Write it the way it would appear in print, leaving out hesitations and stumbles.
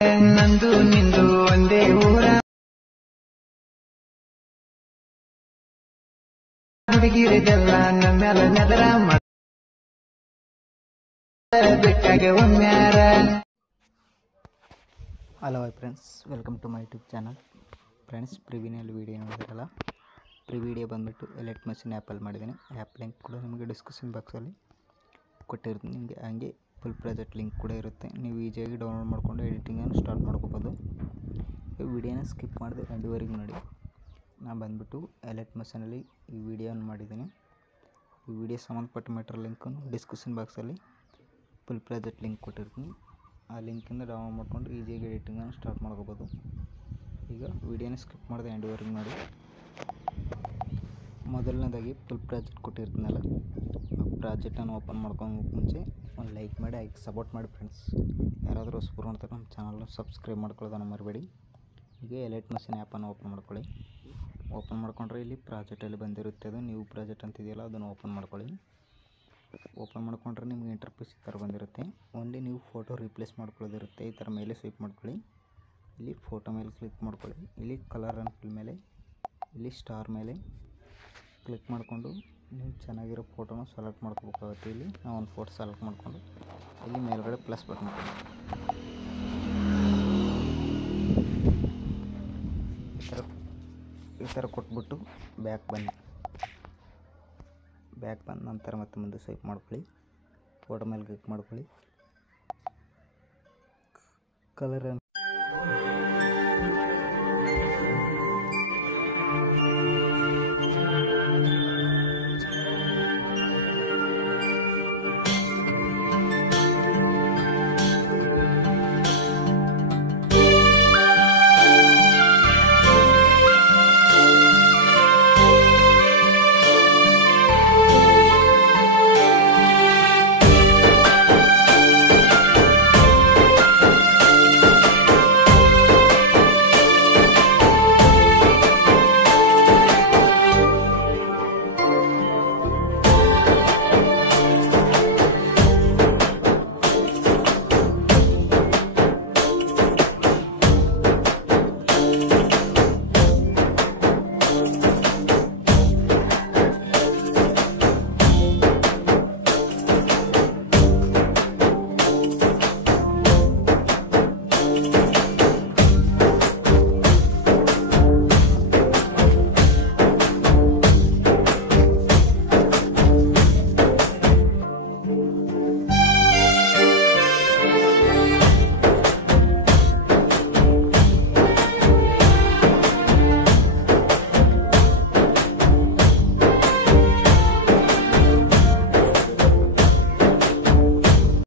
ನಂದು ನಿಂದು ಒಂದೇ ಊರ ಹುಡುಗಿರಿಗೆಲ್ಲ ನಮ್ಮೆಲ್ಲ ನೆದರ ಬಿಟ್ಟಾಗೆ ಒಮ್ಮ್ಯಾರ. Hello friends, welcome to my YouTube channel. Friends, ಪ್ರಿವಿನಲ್ಲಿ ವೀಡಿಯೋ ನೋಡಿದ್ರಲ್ಲ, ವಿಡಿಯೋ ಬಂದುಬಿಟ್ಟು ಎಲೆಕ್ಟ್ ಮಷಿನ್ ಆ್ಯಪಲ್ಲಿ ಮಾಡಿದ್ದೀನಿ. ಆ್ಯಪ್ ಲಿಂಕ್ ಕೂಡ ನಿಮಗೆ ಡಿಸ್ಕ್ರಿಪ್ಷನ್ ಬಾಕ್ಸಲ್ಲಿ ಕೊಟ್ಟಿರ್ತೀನಿ. ನಿಮಗೆ ಹಂಗೆ ಫುಲ್ ಪ್ರಾಜೆಕ್ಟ್ ಲಿಂಕ್ ಕೂಡ ಇರುತ್ತೆ. ನೀವು ಈಸಿಯಾಗಿ ಡೌನ್ಲೋಡ್ ಮಾಡಿಕೊಂಡು ಎಡಿಟಿಂಗನ್ನು ಸ್ಟಾರ್ಟ್ ಮಾಡ್ಕೋಬೋದು. ಈ ವಿಡಿಯೋನ ಸ್ಕಿಪ್ ಮಾಡಿದೆ ಎಂಡ್ವರೆಗೆ ನೋಡಿ. ನಾನು ಬಂದುಬಿಟ್ಟು ಎಲೆಕ್ಟ್ ಮಷೀನಲ್ಲಿ ಈ ವಿಡಿಯೋನ ಮಾಡಿದ್ದೀನಿ. ಈ ವಿಡಿಯೋ ಸಂಬಂಧಪಟ್ಟ ಮೆಟೀರಿಯಲ್ ಲಿಂಕನ್ನು ಡಿಸ್ಕ್ರಿಪ್ಷನ್ ಬಾಕ್ಸಲ್ಲಿ ಫುಲ್ ಪ್ರಾಜೆಕ್ಟ್ ಲಿಂಕ್ ಕೊಟ್ಟಿರ್ತೀನಿ. ಆ ಲಿಂಕಿಂದ ಡೌನ್ಲೋಡ್ ಮಾಡಿಕೊಂಡು ಈಸಿಯಾಗಿ ಎಡಿಟಿಂಗನ್ನು ಸ್ಟಾರ್ಟ್ ಮಾಡ್ಕೋಬೋದು. ಈಗ ವಿಡಿಯೋನ ಸ್ಕಿಪ್ ಮಾಡಿದೆ ಎಂಡ್ವರೆಗೆ ನೋಡಿ. ಮೊದಲನೇದಾಗಿ ಫುಲ್ ಪ್ರಾಜೆಕ್ಟ್ ಕೊಟ್ಟಿರ್ತೀನಲ್ಲ, ಆ ಪ್ರಾಜೆಕ್ಟನ್ನು ಓಪನ್ ಮಾಡ್ಕೊಳಕ್ಕೆ ಮುಂಚೆ ಒಂದು ಲೈಕ್ ಮಾಡಿ, ಅದಕ್ಕೆ ಸಪೋರ್ಟ್ ಮಾಡಿ ಫ್ರೆಂಡ್ಸ್. ಯಾರಾದರೂ ಹೊಸಬರು ನೋಡ್ತಾರೆ ನಮ್ಮ ಚಾನಲ್ನ ಸಬ್ಸ್ಕ್ರೈಬ್ ಮಾಡ್ಕೊಳ್ಳೋದನ್ನು ಮರಿಬೇಡಿ. ಈಗ ಎಲೆಕ್ಟ್ ಮಷೀನ್ ಆ್ಯಪನ್ನು ಓಪನ್ ಮಾಡ್ಕೊಳ್ಳಿ. ಓಪನ್ ಮಾಡ್ಕೊಂಡ್ರೆ ಇಲ್ಲಿ ಪ್ರಾಜೆಕ್ಟಲ್ಲಿ ಬಂದಿರುತ್ತೆ, ಅದು ನ್ಯೂ ಪ್ರಾಜೆಕ್ಟ್ ಅಂತಿದೆಯಲ್ಲ ಅದನ್ನು ಓಪನ್ ಮಾಡ್ಕೊಳ್ಳಿ. ಓಪನ್ ಮಾಡ್ಕೊಂಡ್ರೆ ನಿಮಗೆ ಇಂಟರ್ಫೇಸ್ ಈ ಥರ ಬಂದಿರುತ್ತೆ. ಓನ್ಲಿ ನೀವು ಫೋಟೋ ರೀಪ್ಲೇಸ್ ಮಾಡ್ಕೊಳ್ಳೋದಿರುತ್ತೆ. ಈ ಥರ ಮೇಲೆ ಸ್ವೈಪ್ ಮಾಡ್ಕೊಳ್ಳಿ. ಇಲ್ಲಿ ಫೋಟೋ ಮೇಲೆ ಕ್ಲಿಕ್ ಮಾಡ್ಕೊಳ್ಳಿ. ಇಲ್ಲಿ ಕಲರ್ ಆ್ಯಂಡ್ ಫಿಲ್ ಮೇಲೆ, ಇಲ್ಲಿ ಸ್ಟಾರ್ ಮೇಲೆ ಕ್ಲಿಕ್ ಮಾಡಿಕೊಂಡು ನೀವು ಚೆನ್ನಾಗಿರೋ ಫೋಟೋನ ಸೆಲೆಕ್ಟ್ ಮಾಡ್ಕೋಬೇಕಾಗುತ್ತೆ. ಇಲ್ಲಿ ನಾವು ಒಂದು ಫೋಟೋ ಸೆಲೆಕ್ಟ್ ಮಾಡಿಕೊಂಡು ಇಲ್ಲಿ ಮೇಲ್ಗಡೆ ಪ್ಲಸ್ ಬಟನ್ ಕೊಡಿ. ಈ ಥರ ಕೊಟ್ಬಿಟ್ಟು ಬ್ಯಾಕ್ ಬಂದು ನಂತರ ಮತ್ತೆ ಮುಂದೆ ಸ್ವೈಪ್ ಮಾಡ್ಕೊಳ್ಳಿ. ಫೋಟೋ ಮೇಲೆ ಕ್ಲಿಕ್ ಮಾಡ್ಕೊಳ್ಳಿ. ಕಲರ್